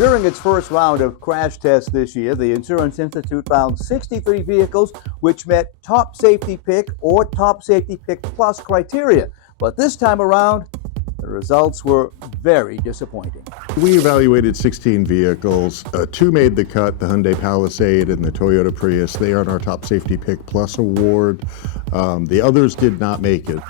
During its first round of crash tests this year, the Insurance Institute found 63 vehicles which met top safety pick or top safety pick plus criteria. But this time around, the results were very disappointing. We evaluated 16 vehicles. Two made the cut, the Hyundai Palisade and the Toyota Prius. They are in our top safety pick plus award. The others did not make it.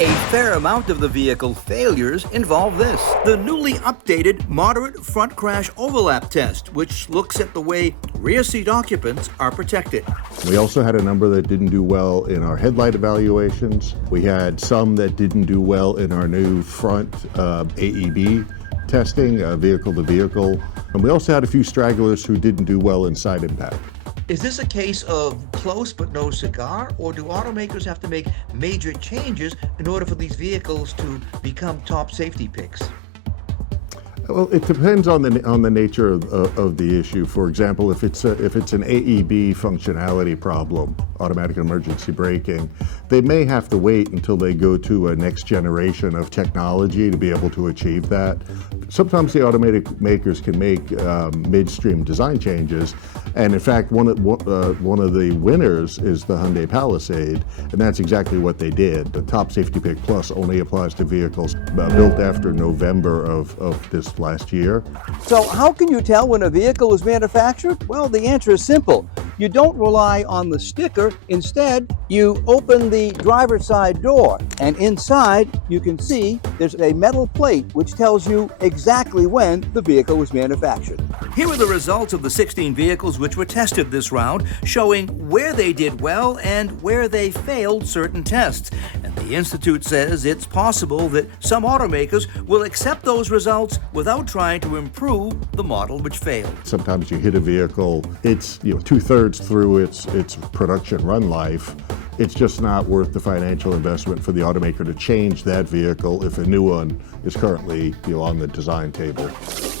A fair amount of the vehicle failures involve this: the newly updated moderate front crash overlap test, which looks at the way rear seat occupants are protected. We also had a number that didn't do well in our headlight evaluations. We had some that didn't do well in our new front AEB testing, vehicle to vehicle. And we also had a few stragglers who didn't do well in side impact. Is this a case of close but no cigar, or do automakers have to make major changes in order for these vehicles to become top safety picks? Well, it depends on the nature of the issue. For example, if it's an AEB functionality problem, automatic emergency braking, they may have to wait until they go to a next generation of technology to be able to achieve that. Sometimes the automakers can make midstream design changes, and in fact, one of the winners is the Hyundai Palisade, and that's exactly what they did. The Top Safety Pick Plus only applies to vehicles built after November of this last year. So how can you tell when a vehicle is manufactured? Well, the answer is simple. You don't rely on the sticker. Instead, you open the driver's side door, and inside you can see there's a metal plate which tells you exactly when the vehicle was manufactured. Here are the results of the 16 vehicles which were tested this round, showing where they did well and where they failed certain tests. And the Institute says it's possible that some automakers will accept those results without trying to improve the model which failed. Sometimes you hit a vehicle, it's 2/3 through its production run life. It's just not worth the financial investment for the automaker to change that vehicle if a new one is currently on the design table.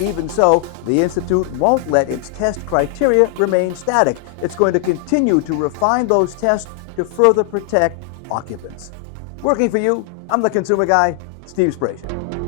Even so, the Institute won't let its test criteria remain static. It's going to continue to refine those tests to further protect occupants. Working for you, I'm the consumer guy, Steve Sprazier.